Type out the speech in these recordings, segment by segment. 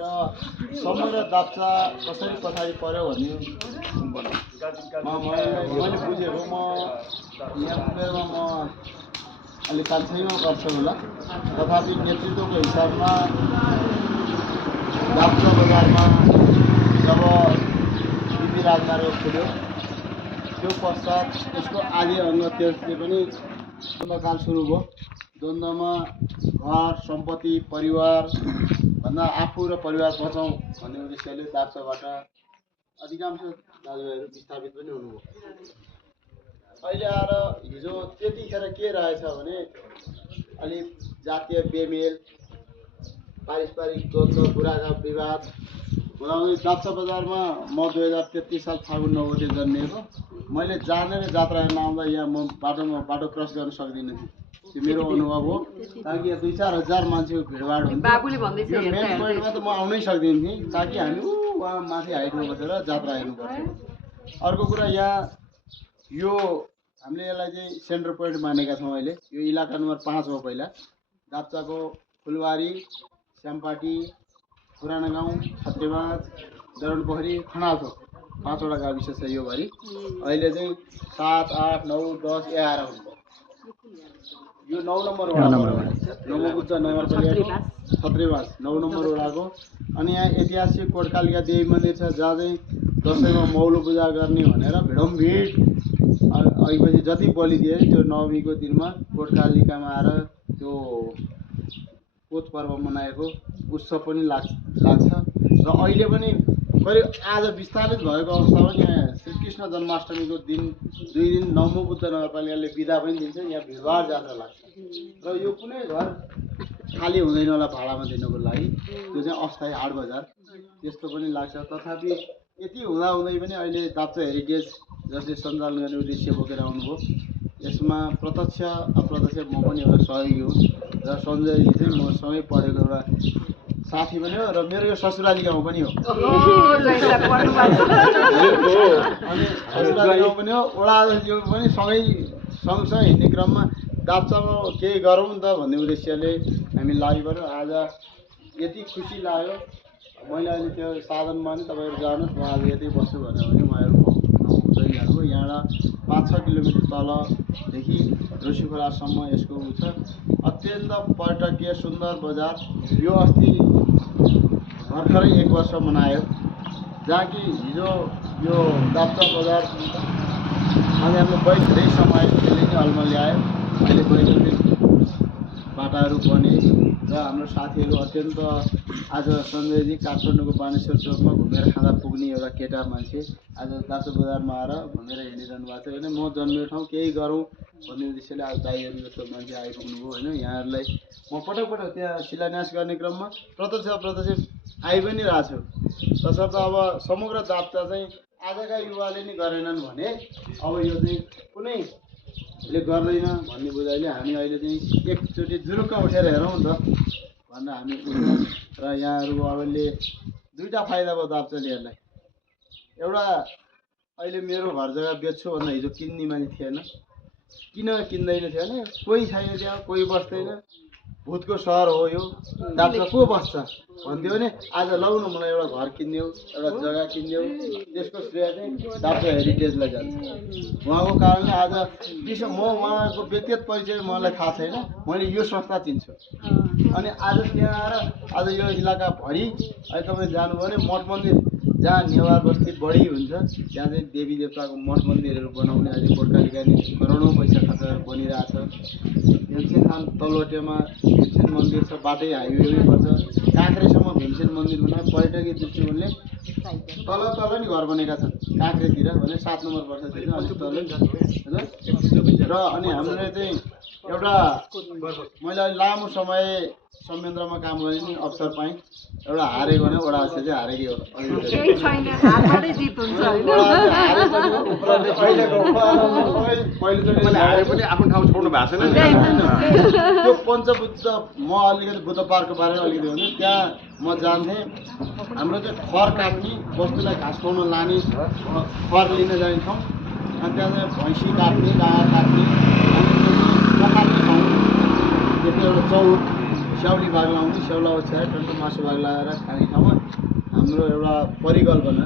र समग्र दाप्चा कसरी पछाडि पर्यो भन्ने मैले बुझेको म यहाँ पुगेरमा म अलि 5-6 वर्ष होला। तथापि नेतृत्वको हिसाबमा दाप्चा बजारमा जब बिपी राजमार्ग खुल्यो त्यो पश्चात त्यसको आदि अङ्ग त्यसले पनि द्वन्द्वकाल सुरु भयो। द्वन्द्वमा घर सम्पत्ति परिवार भन्दा आफू र परिवार बचाउँ भन्ने उद्देश्यले दाप्चाबाट अधिकांश दाजुभाइहरू विस्थापित पनि हुनुभयो। अहिले आएर हिजो त्यतिखेर के रहेछ भने अलि जातीय बेमेल पारस्परिक द्वन्द्व बुढाका विवाद हुँदाहुँदै दाप्चा बजारमा म 2033 साल फागुन 9 गते जन्मिएको। मैले जानेर जात्रा हेर्न आउँदा यहाँ म बाटो क्रस गर्न सक्दिनँ थिएँ। त्यो मेरो अनुभव हो। ताकि यहाँ 2-4 हजार मान्छेको भिडभाड हुन्छ। यो मेन पोइन्टमा त म आउनै सक्दिनँ थिएँ। ताकि हामी वहाँ माथि हाइटमा बसेर जात्रा हेर्नुपर्थ्यो। अर्को कुरा यहाँ यो हामीले यसलाई चाहिँ सेन्टर पोइन्ट मानेका छौँ। अहिले यो इलाका नम्बर 5 हो। पहिला दाप्चाको फुलबारी, श्यामपाटी, पुरानो गाउँ, छत्रेबाज, दरणपोखरी, खनालथोक 5वटा गाविस छ यो भरि। अहिले चाहिँ 7, 8, 9, 10, 11 हुन्छ। यो 9 नम्बर वडा नमोबुच्चा नगरपालिका छत्रेबाज 9 नम्बर वडाको। अनि यहाँ ऐतिहासिक कोटकालिका देवी मन्दिर छ जहाँ चाहिँ दसैँमा मौलो पूजा गर्ने भनेर भिडमभिड आएपछि जति बलि दिए त्यो नवमीको दिनमा कोटकालिकामा आएर त्यो पोत पर्व मनाएको उत्सव पनि लाग्छ। र अहिले पनि करिब आज विस्थापित भएको अवस्थामा यहाँ श्रीकृष्ण जन्माष्टमीको दिन 2 दिन नमोबुद्ध नगरपालिकाले बिदा पनि दिन्छ। यहाँ भिडभाड जात्रा लाग्छ र यो कुनै घर खाली हुँदैन होला भाडामा दिनको लागि। त्यो चाहिँ अस्थायी हाट बजार त्यस्तो पनि लाग्छ। तथापि यति हुँदाहुँदै पनि अहिले दाप्चा हेरिटेज जसले सञ्चालन गर्ने उद्देश्य बोकेर आउनुभयो। यसमा प्रत्यक्ष अप्रत्यक्ष म पनि एउटा सहयोगी हो र सञ्जयजी चाहिँ मसँगै पढेको एउटा साथी पनि हो र मेरो यो ससुराली गाउँ पनि हो। अनि ससुराली गाउँ पनि हो। वडा अध्यक्षज्यू पनि सँगसँगै हिँड्ने क्रममा दाप्चामा केही गरौँ नि त भन्ने उद्देश्यले हामी लागि पऱ्यो। आज यति खुसी लाग्यो। मैले अहिले त्यो साधनमा नि तपाईँहरू जानुहोस् म आज यतै बस्छु भनेर भने उहाँहरू गइहाल्नु। यहाँबाट 5-6 किलोमिटर तलदेखि रोसी खोलासम्म यसको उ छ। अत्यन्त पर्यटकीय सुन्दर बजार। यो अस्ति भर्खरै 1 वर्ष मनायो जहाँ कि हिजो यो दाप्चा बजार आज हाम्रो धेरै समय त्यसले नै हलमा ल्यायो। अहिले वैकल्पिक बाटाहरू बने र हाम्रो साथीहरू अत्यन्त आज सञ्जयजी काठमाडौँको बानेश्वर चौकमा घुमेर खाँदा पुग्ने एउटा केटा मान्छे आज दाप्चा बजारमा आएर घुमेर हिँडिरहनु भएको छ। होइन म जन्मेको ठाउँ केही गरौँ भन्ने उद्देश्यले आज दाइहरू जस्तो मान्छे आइपुग्नुभयो। होइन यहाँहरूलाई म पटक त्यहाँ शिलान्यास गर्ने क्रममा प्रत्यक्ष आइ पनि रहेको छु। तसर्थ अब समग्र दाप्चा चाहिँ आजका युवाले नि गरेनन् भने अब यो चाहिँ कुनैले गर्दैन भन्ने बुझाइले हामी अहिले चाहिँ एकचोटि जुरुक्क उठेर हेरौँ नि त भनेर हामी उठ्यौँ। र यहाँहरू अबले 2टा फाइदा भयो दाप्चालीहरूलाई। एउटा अहिले मेरो घर जग्गा बेच्छु भन्दा हिजो किन्ने मान्छे थिएन। किन किन्दैन थियो भने कोही छैन त्यहाँ, कोही बस्दैन, भूतको सहर हो यो दाप्चा, को बस्छ भन्थ्यो भने आज लौ न मलाई एउटा घर किनिदेऊ, एउटा जग्गा किनिदेऊ। त्यसको श्रेय चाहिँ दाप्चा हेरिटेजलाई जान्छ। उहाँको कारणले आज म उहाँको व्यक्तिगत परिचय मलाई थाहा छैन, मैले यो संस्था चिन्छु। अनि आज त्यहाँ आएर आज यो इलाकाभरि अहिले तपाईँ जानुभयो भने मठ मन्दिर जहाँ नेवार बस्ती बढी हुन्छ त्यहाँ चाहिँ देवी देवताको मठ मन्दिरहरू बनाउने अहिले कोटकालिकाले करोडौँ पैसा खर्च गरेर बनिरहेछ। भीमसेन खान तलवटेमा भीमसेन मन्दिर छ, बाटै हाइवे पर्छ। काँक्रेसम्म भीमसेन मन्दिर बनाएर पर्यटकीय दृष्टिकोणले तल नि घर बनेका छन् काँक्रेतिर भने 7 नम्बर पर्छ त्यो चाहिँ अलिक तल होइन। र अनि हामीले चाहिँ एउटा मैले अहिले लामो समय संयन्त्रमा काम गर्ने नि अवसर पाएँ। एउटा हारेको भने वडा अध्यक्ष चाहिँ हारेकै हो। त्यो पञ्चबुद्ध म अलिकति बुद्ध पार्कको बारेमा अलिकति भन्छु। त्यहाँ म जान्थेँ। हाम्रो चाहिँ खर काट्ने, वस्तुलाई घाँस खुवाउन लाने, खर लिन जाने ठाउँ। अनि त्यहाँ चाहिँ भैँसी काट्ने, गाँ काट्ने, पकाल्ने ठाउँ, त्यस्तो एउटा चौर स्याउली बाग्ला आउँछ स्याउला ओछ्याएर टन्टो मासु बाग्ला आएर खाने ठाउँमा हाम्रो एउटा परिकल्पना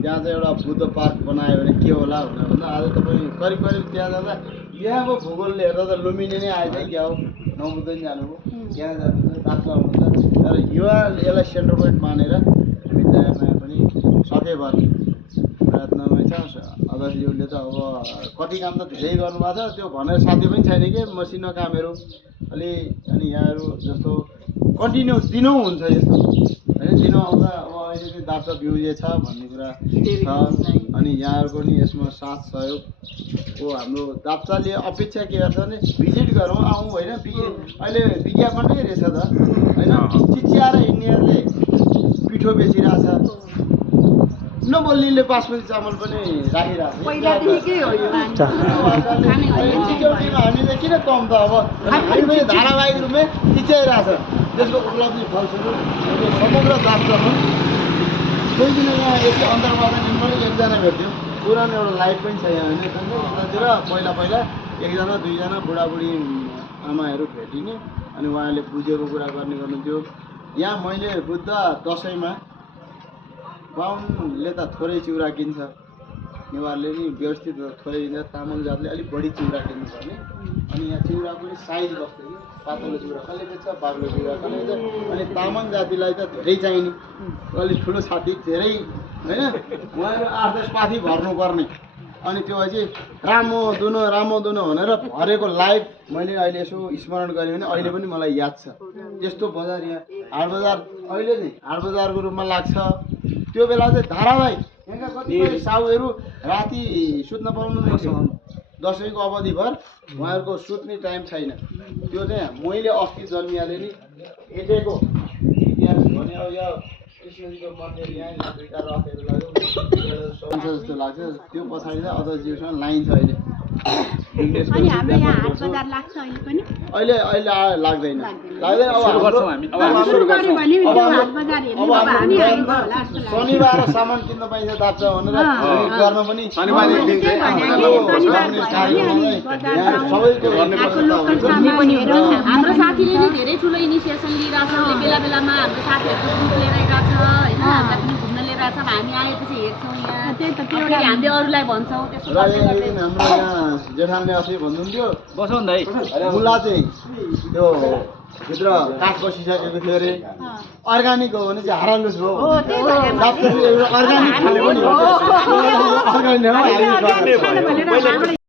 त्यहाँ चाहिँ एउटा बुद्ध पार्क बनायो भने के होला भनेर भन्दा आज तपाईँ करिब करिब त्यहाँ जाँदा यहाँको भूगोलले हेर्दा त लुम्बिनी नै आएछ क्या हो नौबुद्ध नि जानुभयो त्यहाँ जानुहुन्छ दाप्चा आउनुहुन्छ तर यसलाई सेन्टर पोइन्ट मानेर हामी त्यहाँ पनि सकेभर प्रयत्नमै छ अध्यक्षज्यूले त अब कति काम त धेरै गर्नुभएको छ त्यो भनेर साध्य पनि छैन कि मसिनो कामहरू अलि अनि यहाँहरू जस्तो कन्टिन्यू दिनौँ हुन्छ यस्तो होइन दिनौँ आउँदा अब अहिले चाहिँ दाप्चा भ्यू छ भन्ने कुरा छ अनि यहाँहरूको नि यसमा साथ सहयोग हाम्रो दाप्चाले अपेक्षा के गर्छ भने भिजिट गरौँ आउँ होइन अहिले विज्ञापन नै रहेछ त होइन चिच्याएर हिँड्नेहरूले पिठो बेचिरहेछ नबोल्नेले बासमती चामल पनि राखिरहेको छ हामीले किन कम त अब हामीले धारावाहिक रूपमै चिच्याइरहेछ त्यसको उपलब्धि फलस्वरूप समग्र दाप्चामा कोही दिन यहाँ यति अन्तर्वार्ता निम्न एकजना भेट्थ्यो पुरानो एउटा लाइफ पनि छ यहाँ होइन यतातिर पहिला एकजना दुईजना बुढाबुढी आमाहरू भेटिने अनि उहाँले बुझेको कुरा गर्नुहुन्थ्यो यहाँ मैले बुद्ध दसैँमा बाहुनले त थोरै चिउरा किन्छ नेवारले नि व्यवस्थित थोरै दिन्छ तामाङ जातले अलिक बढी चिउरा किन्नुपर्ने अनि यहाँ चिउरा पनि साइज बस्छ कि पातलो चिउरा कसले बेच्छ बाग्लो चिउरा कसले बेच्छ अनि तामाङ जातिलाई त धेरै चाहिने अलिक ठुलो छाती धेरै होइन उहाँहरू 8-10 पाथी भर्नुपर्ने अनि त्यो चाहिँ रामो दुनो भनेर भरेको लाइफ मैले अहिले यसो स्मरण गरेँ भने अहिले पनि मलाई याद छ यस्तो बजार यहाँ हाटबजार अहिले चाहिँ हाटबजारको रूपमा लाग्छ त्यो बेला चाहिँ धारावाहिक यहाँका कतिपय साहुहरू राति सुत्न पाउनुहुन्थ्यो दसैँको अवधिभर उहाँहरूको सुत्ने टाइम छैन त्यो चाहिँ मैले अस्ति जन्मिहालेँ नि हेटेको इतिहास भने अब यो कृष्णजीको मन्दिर यहाँ दुईवटा रथहरू लाग्यो जस्तो लाग्छ त्यो पछाडि चाहिँ अध्यक्षज्यूसँग लाइन छ अहिले अहिले लाग्दैन शनिबार सामान किन्न पाइन्छ दाप्छ भनेर गर्न पनि हाम्रो साथीले नि धेरै ठुलो इनिसिएसन लिइरहेछ बेला बेलामा हाम्रो साथीहरूको ग्रुप लिएर आएको छ होइन हामीलाई पनि घुम्न लिएर आएको छ हामी आएपछि हेर्छौँ यहाँ हामीले अरूलाई भन्छौँ त्यसो हाम्रो जेठानले अस्ति भन्नुहुन्थ्यो बसौँ भाइ मुला चाहिँ त्यो भित्र काठ बसिसकेको थियो अरे अर्ग्यानिक हो भने चाहिँ हारालुस हो अर्ग्यानिक खाने पनि हो अर्ग्यानिक